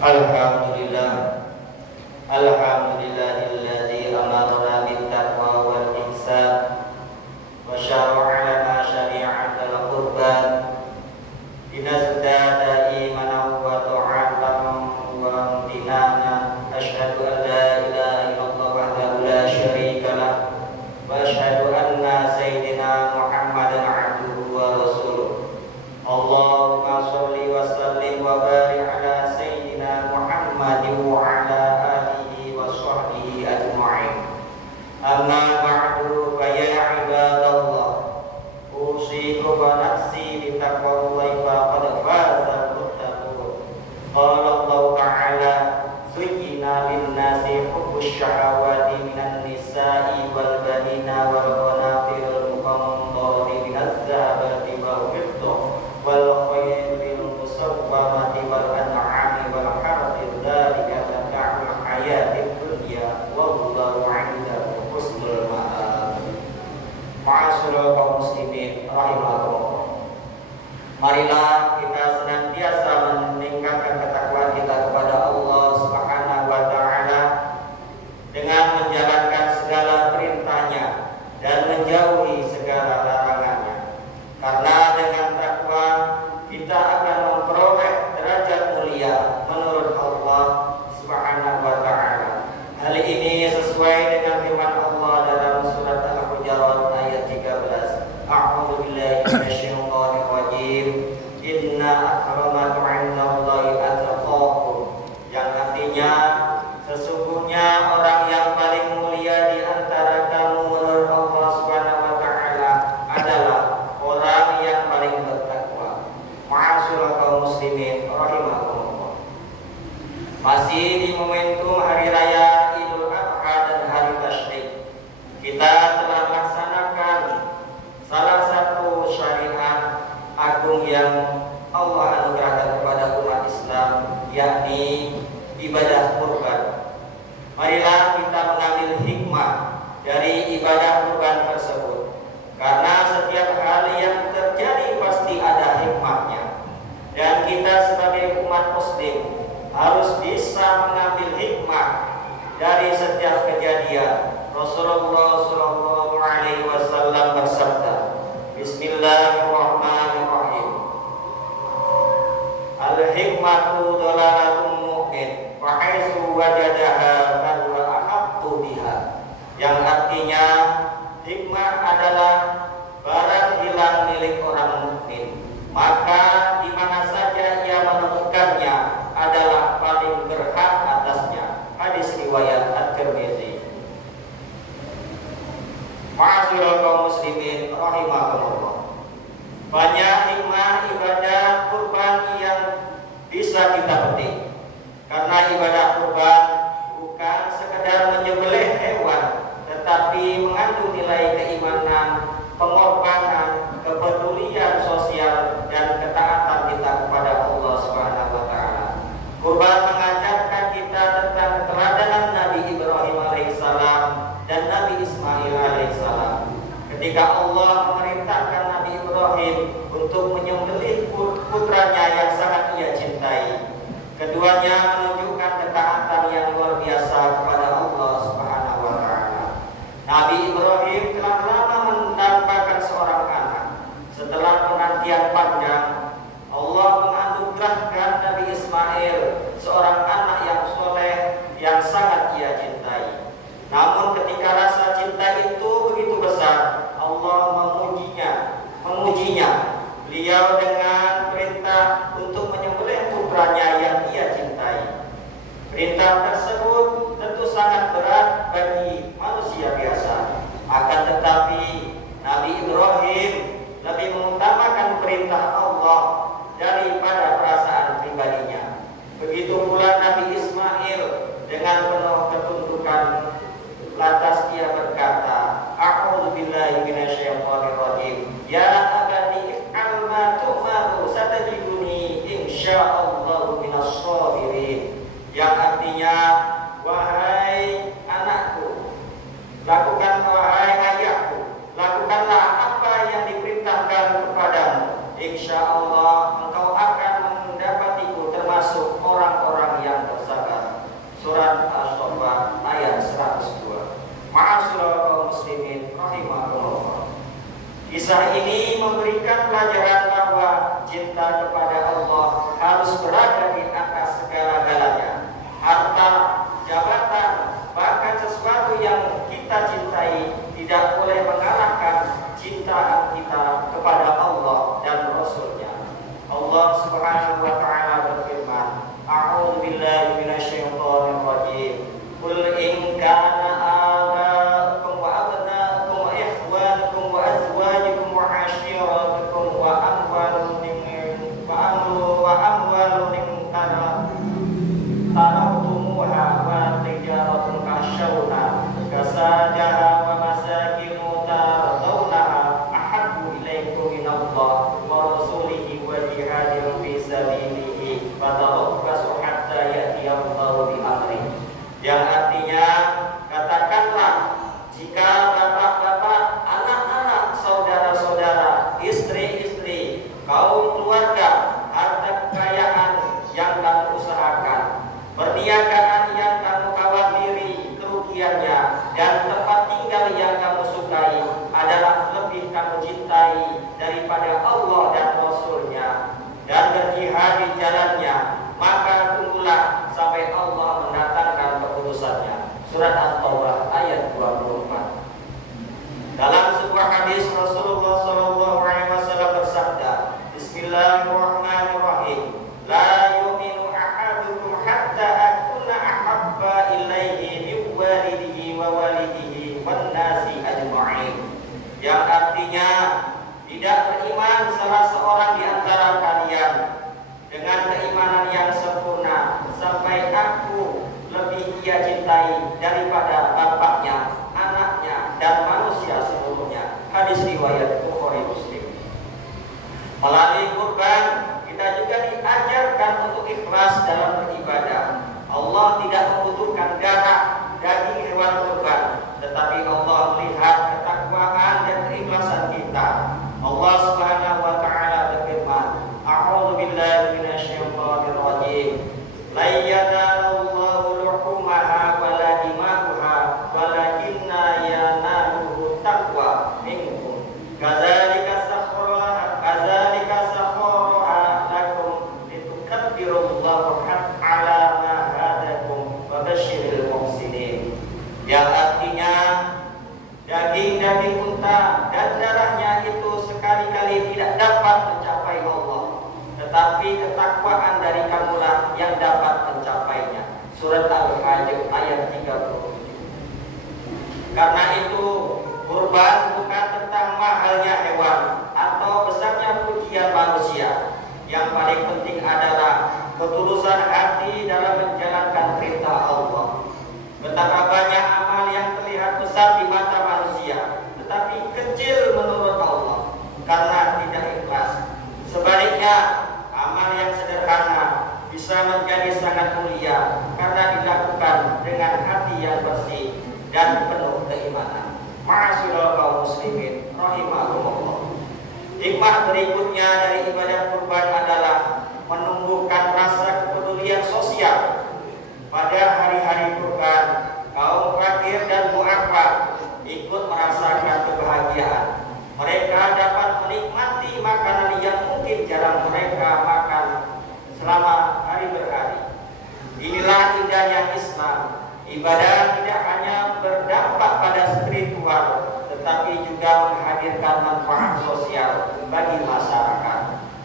Alhamdulillah, alhamdulillahilladzi amarna bittaqwa wal ihsan wa syara'a lana syari'atal qurban linazdada imanan wa ta'atan wa imtinana. Asyhadu an la ilaha illallah wahdahu la syarika lah wa asyhadu anna sayyidina Muhammadan abduhu wa rasuluh. Allahumma sholli wa sallim wa barik ala Muhammadin wa ala alihi wa sahbihi ajma'in. Amma ba'du, fa ya ibadallah, usikum wa nafsi bi taqwallahi faqad faza al-muttaqun. Qala Allah ta'ala, zuyyina lin-nasi hubbus syahawati minan nisa'i wal banina wal qanatiril muqantarati minaz zahabati wal fiddah wal khayril musawwamati wal an'ami wal harthi dzalika mata'ul hayatid dunya wallahu 'indahu husnul ma'ab. Ma'asyiral kaum muslimin rahimakumullah. Marilah kita senantiasa meningkatkan ketakwaan kita kepada Allah Subhanahu wa taala dengan menjalankan segala perintahnya dan menjauhi segala larangannya. Karena dengan takwa kita akan memperoleh derajat mulia menurut Allah Subhanahu wa taala. Hal ini sesuai dengan firman Allah dalam surat Al-Hujurat ayat 13. A'udzu billahi minasyaitonir rajim. Inna akramakum 'indallahi atqakum. Yang artinya sesungguhnya orang yang paling mulia di antara kamu menurut Allah Subhanahu wa taala adalah orang yang paling bertakwa. Ma'asyiral kaum muslimin rahimakumullah. Masih di momentum hari raya Idul Adha dan hari Tasyrik, kita telah melaksanakan salah satu syariat agung yang Allah anugerahkan kepada umat Islam, yakni ibadah kurban. Marilah kita mengambil hikmah dari ibadah kurban tersebut, karena setiap hal yang terjadi pasti ada hikmahnya, dan kita sebagai umat muslim harus bisa mengambil hikmah dari setiap kejadian. Rasulullah sallallahu alaihi wasallam bersabda, Bismillahirrahmanirrahim. Al-hikmatu dhalalatul mu'min wa haitsu wajadaha fahuwa ahaqqu biha. Yang artinya hikmah adalah barang hilang milik orang mukmin, maka di mana saja ia menemukannya adalah paling berhak atasnya. Hadis riwayat At-Tirmizi. Ma'asyiral kaum muslimin rahimakumullah. Banyak hikmah ibadah kurban yang bisa kita petik. Karena ibadah kurban bukan sekedar menyembelih hewan, tetapi mengandung nilai keimanan, pengorbanan, kepedulian sosial, dan ketaatan kita kepada Allah Subhanahu wa taala. Kurban mengajarkan kita tentang keteladanan Nabi Ibrahim alaihissalam dan Nabi Ismail alaihissalam. Ketika Allah memerintahkan Nabi Ibrahim untuk menyembelih putranya yang sangat ia cintai, keduanya menunjukkan ketaatan yang luar biasa kepada Allah Subhanahu wa taala. Nabi Ibrahim telah lama mendapatkan seorang anak. Setelah penantian panjang, Allah menganugerahkan Nabi Ismail seorang anak yang soleh yang sangat ia cintai. Namun ketika rasa cinta itu begitu besar, Allah memujinya. Beliau dengan perintah untuk menyembelih putranya yang ia cintai. Perintah tersebut tentu sangat berat bagi manusia biasa. Akan tetapi Nabi Ibrahim lebih mengutamakan perintah Allah daripada perasaan pribadinya. Begitu pula Nabi Ismail dengan penuh ketundukan, lantas ia berkata, A'udzu billahi minasyaitonir rajim. Ya abati if'al ma tu'maru satajiduni insyaallahu minas shabirin. Yang artinya, wahai anakku, wahai ayahku, lakukanlah apa yang diperintahkan kepadamu. Insya Allah engkau akan pelajaran bahwa cinta kepada Allah harus berada di atas segala-galanya. Harta, jabatan, bahkan sesuatu yang kita cintai tidak boleh mengalahkan cinta kita kepada Allah dan Rasul-Nya. Allah Subhanahu wa taala berfirman, A'udzu billahi minasyaitonir rajim. Qul in kana aba'ukum wa abna'ukum wa ikhwanukum wa azwajukum wa 'ashiratukum wa amwalun taraktumuha wa tijaratun takhshawna kasadaha wa masakinu tardawnaha ahabbu ilaykum minallah wa rasulihi wa jihadin fi sabilihi fatarabbasu hatta ya'tiyallahu bi amri. Yang artinya, katakanlah jika bapak-bapak, anak-anak, saudara-saudara, istri-istri, kaum keluarga, harta kekayaan yang kamu usahakan, perniagaan yang kamu khawatiri kerugiannya, dan tempat tinggal yang kamu sukai adalah lebih kamu cintai daripada Allah dan Rasul-Nya, dan berjihad di jalannya, maka tunggulah sampai Allah mendatangkan keputusannya. Surat At-Taubah ayat 24. Dalam sebuah hadis Rasulullah SAW bersabda, Bismillahirrahmanirrahim. La yu'minu ahadukum hatta akuna ahabba ilaihi min walidihi wa walidihi wan nasi ajma'in. Yang artinya, tidak beriman salah seorang di antara kalian dengan keimanan yang sempurna sampai aku lebih ia cintai daripada bapaknya, anaknya, dan manusia seluruhnya. Hadis riwayat Bukhari Muslim. Melalui kurban kita juga diajarkan untuk ikhlas dalam beribadah. Allah tidak membutuhkan darah daging hewan kurban, tetapi Allah melihat ketakwaan dan keikhlasan kita. Allah Subhanahu wa taala berfirman, A'udzu billahi minasyaitonir rajim. La yanalallahu luhumaha wala dima'uha walakinna yanaluhu taqwa minkum. Kadzalika sakhkharaha lakum litukabbirullaha ala ma hadakum wa basyiril muhsinin. Yang artinya, daging-daging unta dan darahnya itu sekali-kali tidak dapat mencapai Allah, tetapi ketakwaan dari kamulah yang dapat mencapainya. Surat Al-Hajj ayat 37. Karena itu, kurban bukan tentang mahalnya hewan atau besarnya pujian manusia. Yang paling penting adalah ketulusan hati dalam menjalankan perintah Allah. Betapa banyak amal yang terlihat besar di mata manusia, tetapi kecil menurut Allah karena tidak ikhlas. Sebaliknya, amal yang sederhana bisa menjadi sangat mulia karena dilakukan dengan hati yang bersih dan penuh keimanan. Ma'asyiral kaum muslimin rahimakumullah. Hikmah berikutnya dari ibadah kurban adalah menumbuhkan rasa kepedulian sosial. Pada hari-hari kurban, kaum fakir dan mu'affar ikut merasakan kebahagiaan. Mereka dapat menikmati makanan yang mungkin jarang mereka makan selama hari berhari. Inilah indahnya Islam. Ibadah tidak hanya berdampak pada spiritual, tetapi juga menghadirkan manfaat sosial bagi masyarakat.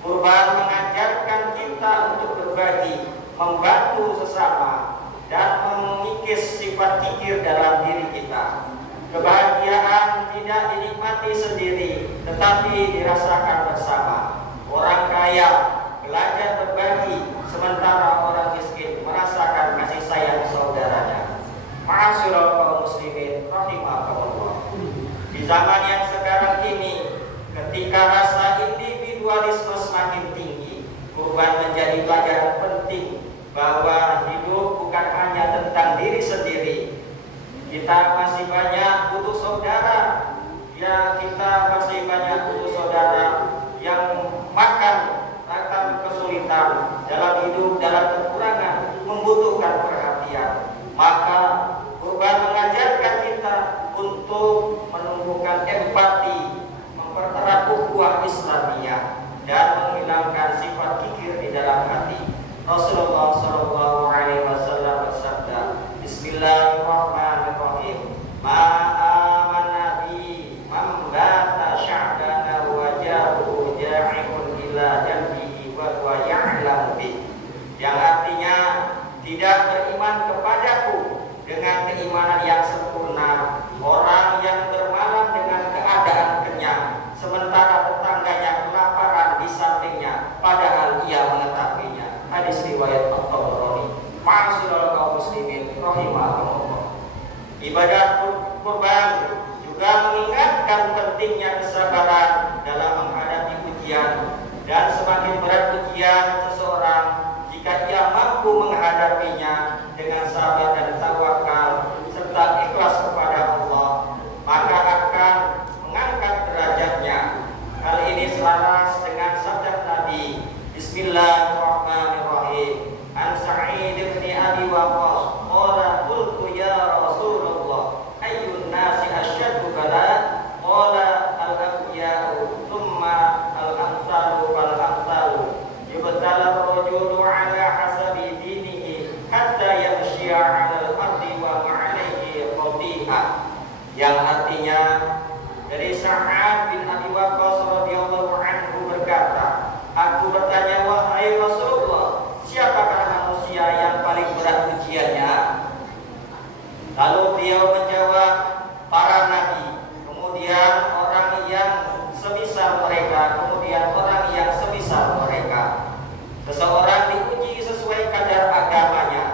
Kurban mengajarkan kita untuk berbagi, membantu sesama, dan mengikis sifat kikir dalam diri kita. Kebahagiaan tidak dinikmati sendiri, tetapi dirasakan bersama. Orang kaya belajar berbagi, sementara orang miskin merasakan kasih sayang saudaranya. Ma'asyiral kaum muslimin rahimakumullah. Di zaman yang sekarang ini, ketika rasa individualisme semakin tinggi, kurban menjadi pelajaran penting bahwa hidup bukan hanya tentang diri sendiri. Kita masih banyak butuh saudara. Ya, kita masih banyak butuh saudara yang makan akan kesulitan dalam hidup, dalam kekurangan, membutuhkan perhatian. Maka kurban mengajarkan kita untuk menumbuhkan empati, mempererat ukhuwah Islamiyah dan menghilangkan sifat kikir di dalam hati. Rasulullah Shallallahu Alaihi Wasallam bersabda, Bismillahirrahmanirrahim. Ma'aman nabi mambata sya'dana wajahu ja'ihun ila jambihi wa huwa ya'lamu bih. Yang artinya, tidak beriman kepadaku dengan keimanan yang sempurna orang yang bermalam dengan keadaan kenyang, sementara tetangganya kelaparan di sampingnya, padahal ia mengetahuinya. Hadis riwayat At-Tabrani. Ma'asyiral kaum muslimin rahimahumullah. Ibadah kurban juga mengingatkan pentingnya kesabaran dalam menghadapi ujian, dan semakin berat ujian seseorang jika ia mampu menghadapinya dengan sabar dan tawakal serta ikhlas kepada Allah, maka akan mengangkat derajatnya. Hal ini selaras dengan sabda Nabi, Bismillahirrahmanirrahim. An Sa'id bin Abi Waqqas qala qultu ya Rasulullah ayyun nasi asyaddu bala qala al-anbiya'u thumma al-amsalu fal-amsalu yubtala ar-rajulu ala hasabi dinihi hatta yamshi'a 'ala al-ardi wa ma'alayhi qati'ah. Yang artinya, dari Sa'ad bin Abi Waqqas radhiyallahu anhu berkata, aku bertanya, wahai Rasulullah, siapakah manusia yang paling berat ujiannya? Lalu beliau menjawab, para nabi, kemudian orang yang semisal mereka, kemudian orang yang semisal mereka. Seseorang diuji sesuai kadar agamanya.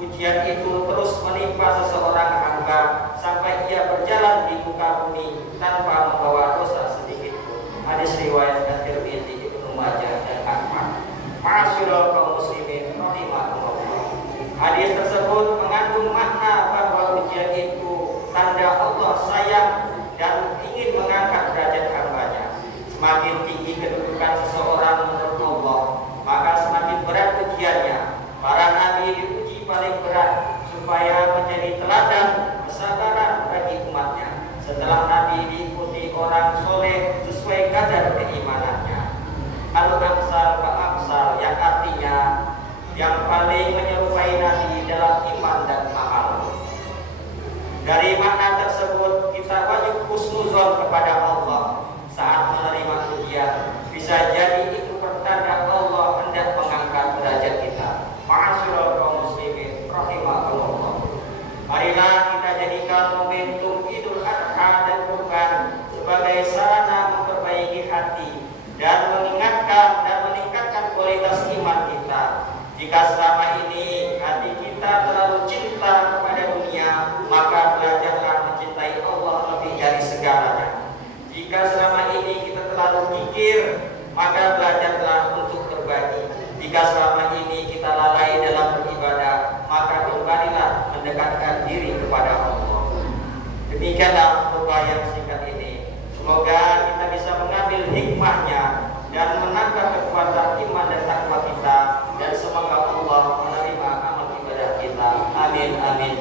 Ujian itu terus menimpa seseorang hamba sampai ia berjalan di muka bumi tanpa membawa dosa sedikit pun. Hadis riwayat At-Tirmidzi, Ibnu Majah dan Ahmad. Ma'asyiral kaum muslimin rahimahumullah. Hadis tersebut mengandung makna bahwa ujian itu tanda Allah sayang dan ingin mengangkat derajat hambanya. Semakin tinggi kedudukan seseorang menurut Allah, maka semakin berat ujiannya. Para nabi diuji paling berat supaya menjadi teladan kesabaran bagi umatnya. Setelah nabi diikuti orang soleh sesuai kadar keimanannya. Al-amsal fa-amsal, yang artinya yang paling menyerupai nabi dalam iman dan amal. Dari makna tersebut kita wajib husnuzon kepada Allah saat menerima ujian. Bisa jadi itu pertanda Allah hendak mengangkat derajat kita. Ma'asyiral kaum muslimin rahimahumullah. Marilah kita jadikan momentum Idul Adha dan Kurban sebagai sarana memperbaiki hati dan mengingatkan dan meningkatkan kualitas iman kita. Jika selama ini hati kita terlalu cinta kepada dunia, maka belajarlah mencintai Allah lebih dari segalanya. Jika selama ini kita terlalu pikir, maka belajarlah untuk berbagi. Jika selama ini kita lalai dalam beribadah, maka kembalilah mendekatkan diri kepada Allah. Demikianlah khutbah yang singkat ini. Semoga kita bisa mengambil hikmahnya dan menambah kekuatan iman dan takwa kita, dan semoga Allah menerima amal ibadah kita. Amin amin